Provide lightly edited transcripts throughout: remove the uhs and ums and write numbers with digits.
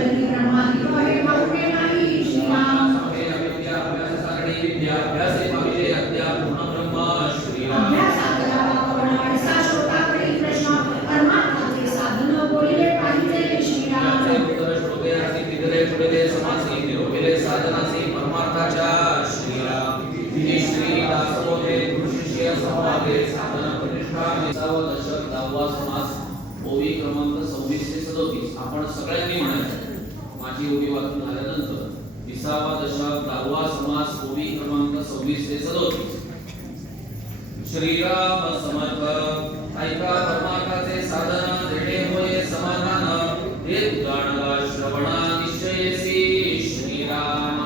जलती ब्रह्मादि कहे माऊने नाही श्रीराम विद्या अभ्यासे पाविले अद्या पूर्ण ब्रह्म श्रीराम अभ्यासा करावा कवनाड सा श्रोताकडे प्रश्न परमार्थाचे साधन बोलिले पाहिजे श्रीराम श्रोते आणि तिदरे पुढे समासी निरोगिले साधनासी परमार्थाच्या श्रीराम श्री दासोदे गुरुशिष्य संवादे साधन प्रतिष्ठा विसावा दशक 10वा समास ओवी क्रमांक 26 ते 37 आपण सगळ्यांनी म्हणायचं माझी ओवी वाचून झाल्यानंतर विसावा दशक 10वा समास ओवी क्रमांक 26 ते 37 श्रीराम समर्थ ऐका परमार्थाचे साधन देणे होय समाधान हे जाणला श्रवणा निश्चयसी श्रीराम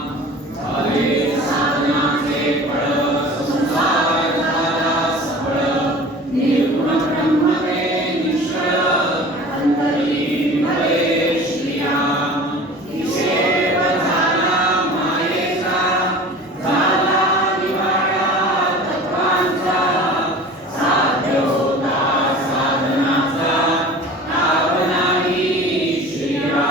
झाले साधनाचे फळ संसार झाला सफळ निर्गुण ब्रह्म ते निश्चय अंतरी भये श्रीराम निषेध झाला मायेचा झाला निवाडा तत्वांचा साध्य होता साधनाचा लाभ नाही श्रीराम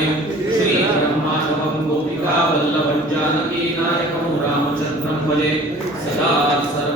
हरिं श्रीधरं माधवं गोपिका वल्लभं जानकी नायकं रामचन्द्रं भजे सदा सर्व